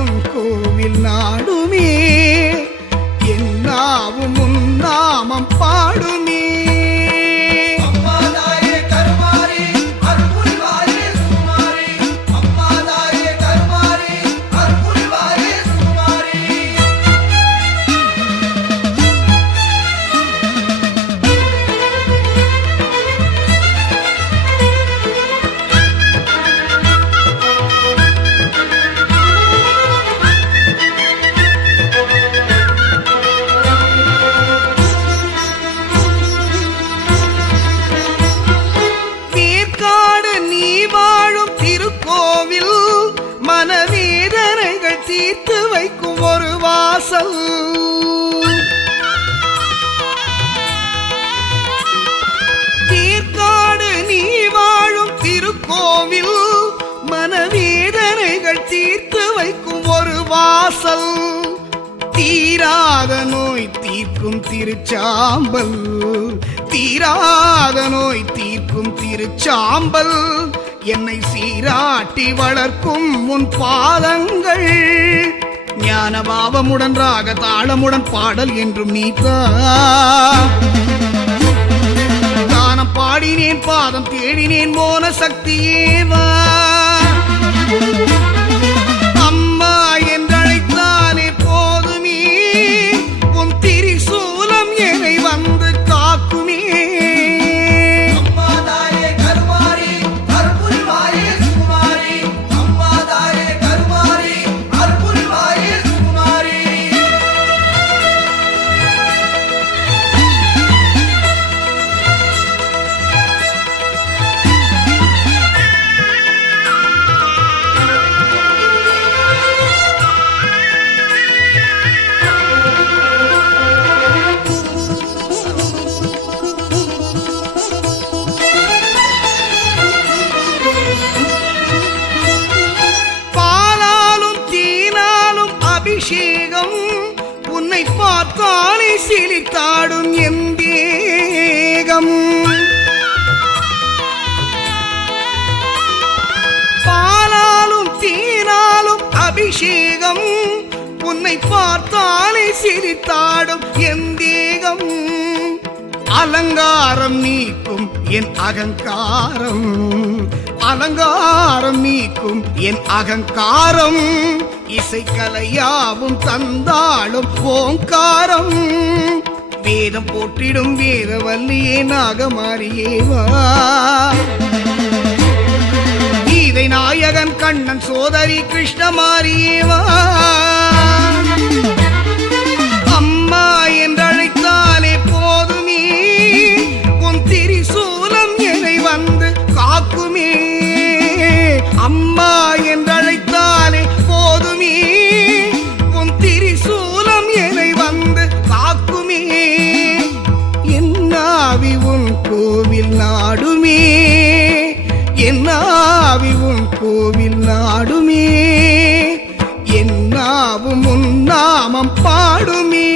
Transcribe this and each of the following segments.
உன் கோவில் நாடுமே, என்னாவும் உன் நாமம் பாடுமே. மனவேதனைகள் தீர்த்து வைக்கும் ஒரு வாசல், தீர்க்காடு நீ வாழும் திருக்கோவில், மனவேதனைகள் தீர்த்து வைக்கும் ஒரு வாசல், தீராத நோய் தீர்க்கும் திருச்சாம்பல், தீராத நோய் தீர்க்கும் திருச்சாம்பல், என்னை சீராட்டி வளர்க்கும் உன் பாதங்கள், ஞான பாவமுடன் ராக தாளமுடன் பாடல் என்றும் நீத்தா. தானம் பாடினேன் பாதம் தேடினேன் மோன சக்தியேவா. அம்மா என்றழைத்தாலே போதுமே, உன் திரிசூலம் என்னை வந்து காக்குமே. அபிஷேகம் உன்னை பார்த்தாலே சிலிர்த்தாடும் என் தேகம், பாலாலும் தேனாலும் அபிஷேகம் உன்னை பார்த்தாலே சிலிர்த்தாடும் என் தேகம், அலங்காரம் நீக்கும் என் அகங்காரம், அலங்காரம் நீக்கும் என் அகங்காரம், இசைக்கலையாவும் தந்தாளும் ஓங்காரம், வேதம் போற்றிடும் வேதவல்லியே நாகமாரியேவா. கீதை நாயகன் கண்ணன் சோதரி கிருஷ்ணமாரியேவா. அம்மா என்றழைத்தாலே போதுமே, உன் திரிசூலம் என்னை வந்து காக்குமே. அம்மா என்றழைத்தாலே போதுமே, உன் திரிசூலம் என்னை வந்து காக்குமே. என்னாவி உன் கோவில் நாடுமே, என்னாவி உன் கோவில் நாடுமே, என்னாவும் உன் நாமம் பாடுமே.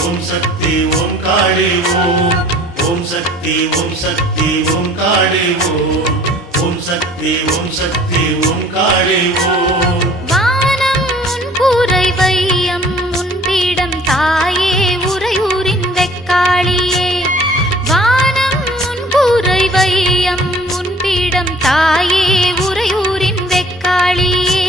ஓம் சக்தி ஓம் காளி ஓம் ஓம் சக்தி ஓம் சக்தி ஓம் காளி ஓம் ஓம் சக்தி ஓம் சக்தி ஓம் காளி ஓம் வானம் உன் கூரை வையம் உன் பீடம் தாயே உறையூரின் வெக்காளியே வானம் உன் கூரை வையம் உன் பீடம் தாயே உறையூரின் வெக்காளியே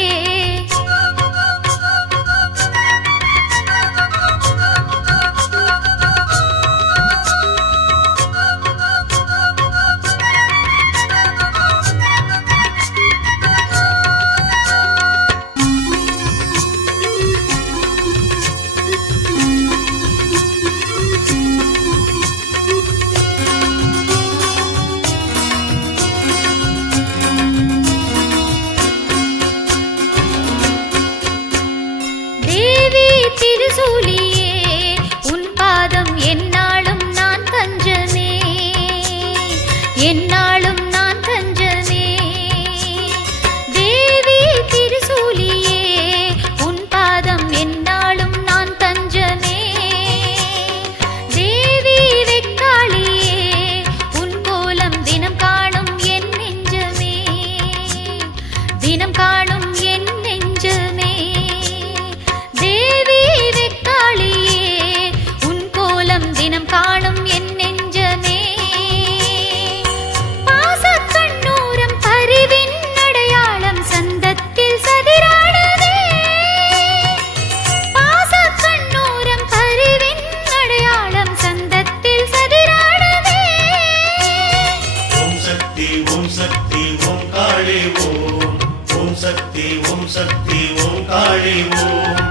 திருசூலியே உன் பாதம் என்னாலும் நான் தஞ்சமே என்னாலும் நான் தஞ்சமே தேவி திருசூலியே உன் பாதம் என்னாலும் நான் தஞ்சமே தேவி வெக்காளியே உன் கோலம் தினம் காணும் என் நெஞ்சமே தினம் காணும் என் நெஞ்சமே தினம் காணும் என் நெஞ்சமே பாசக்கண்ணூரம் பரிவின் அடையாளம் சந்தத்தில் சதிராடுதே பாசக்கண்ணூரம் பரிவின் அடையாளம் சந்தத்தில் சதிராடுதே ஓம் சக்தி ஓம் சக்தி ஓம் காளி ஓம் ஓம் சக்தி ஓம் சக்தி ஓம் காளி ஓம்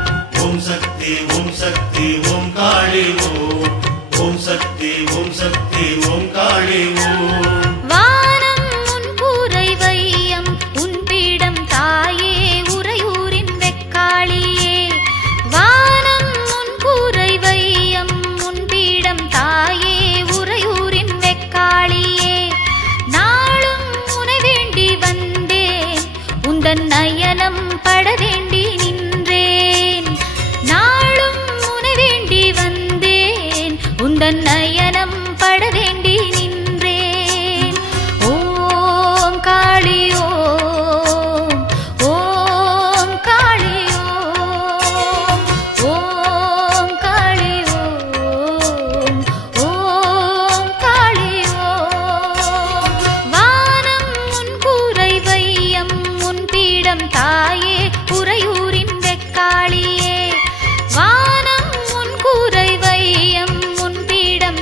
ஓம் சக்தி ஓம் சக்தி ஓம் காளி ஓம் ஓம் சக்தி ஓம் சக்தி ஓம் காளி ஓம் வானம் உன் கூரை வையம் உன் பீடம் தாயே உறையூரின் வெக்காளியே வானம் உன் கூரை வையம் உன் பீடம் தாயே உறையூரின் வெக்காளியே நாளும் உனை வேண்டி வந்தேன் உந்தன் நயனம் பட வேண்டி நின்றேன் நாளும் உனை வேண்டி வந்தேன் உந்தன் நயனம் பட வேண்டி நின்றேன் ஓம் காளி ஓம் ஓம் காளி ஓம் ஓம் காளி ஓம் ஓம் காளி ஓம் வானம் உன் கூரை வையம் உன் பீடம் தாயே உறையூரின் வெக்காளியே வானம் உன் கூரை வையம் உன் பீடம்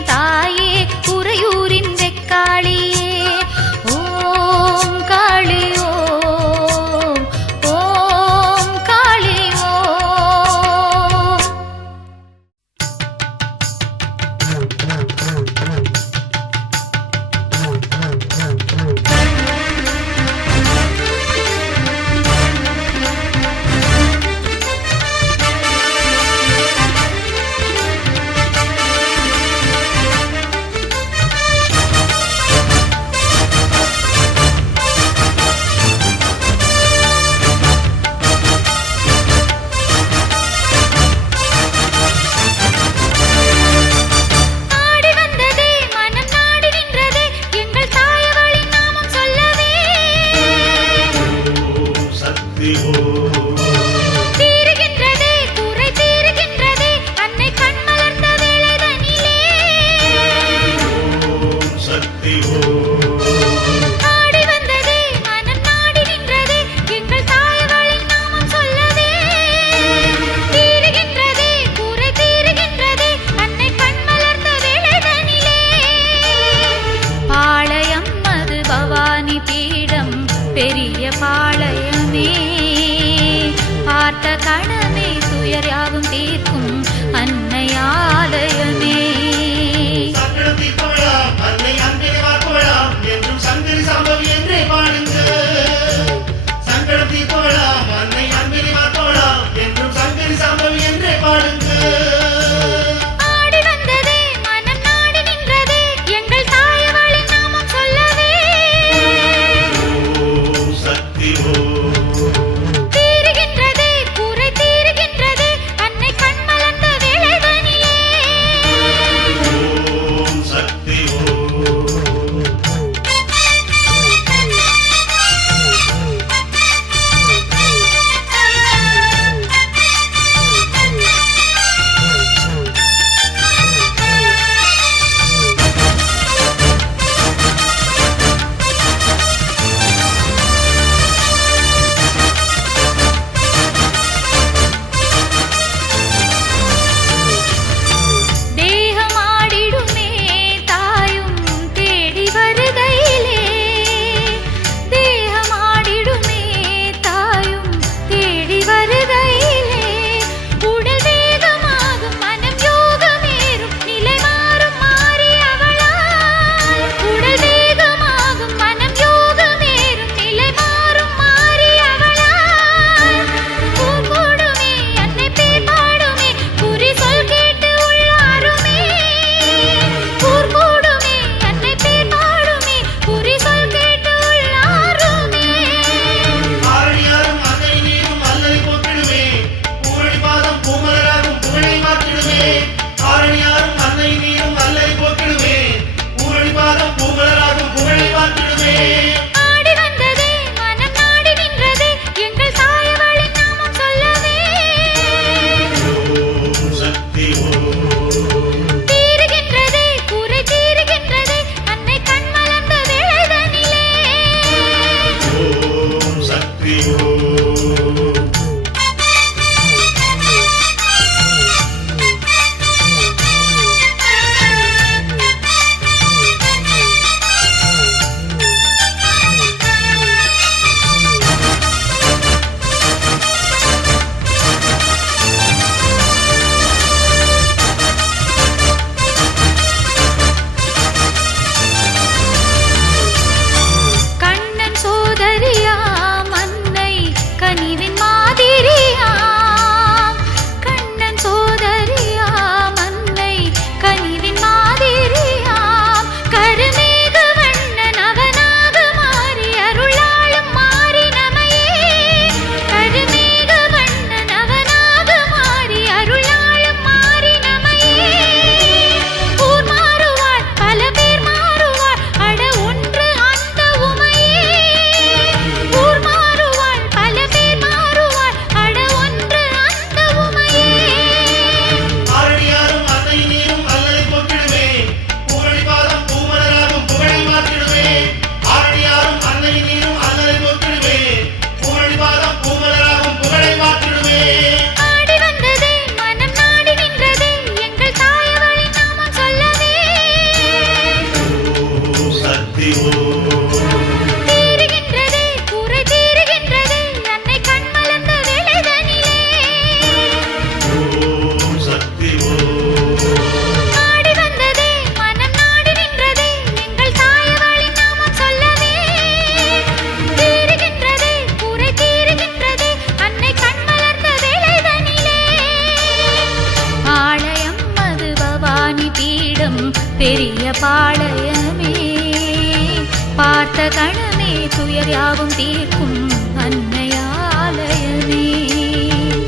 துயர் யாவும் தீர்க்கும் அன்னையாலயமே.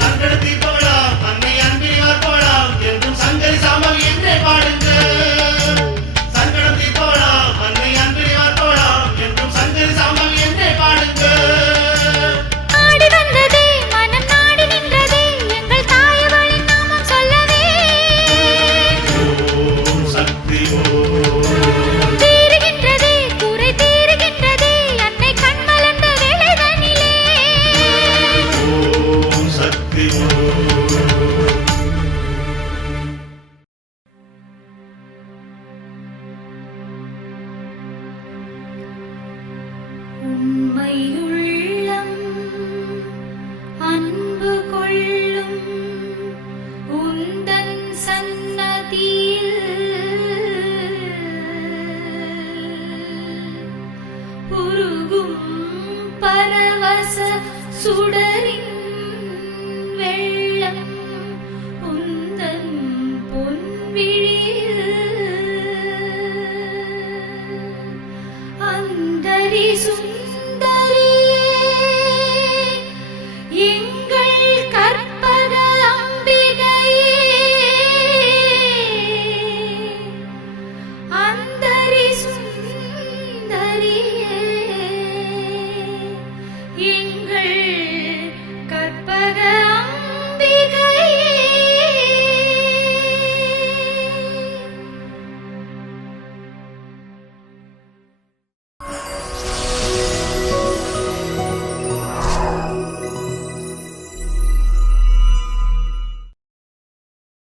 சங்கடத்தி போலாம் அன்னை அன்பினிவார் போலாம் என்றும் சங்கரி சாமம் என்றே பாடுங்க. சங்கடத்தி போலாம் அன்னை அன்பினிவார் போலாம் என்றும் சங்கரி சாமம் என்றே பாடுங்க. ஆடி வந்ததே மனம் நாடி நின்றதே எங்கள் தாயவளின் நாமம் சொல்லவே. ஓம் சக்தி ஓம் தீருகின்றதே குறை தீருகின்றதே அன்னை கண் மலர்ந்த வேளைதனிலே. ஓம் சக்தி ஓம் உம்மையுள்ளம் அன்பு கொள்ளும் உந்தன் சன்னதியில் உருகும் பரவச சுடரின்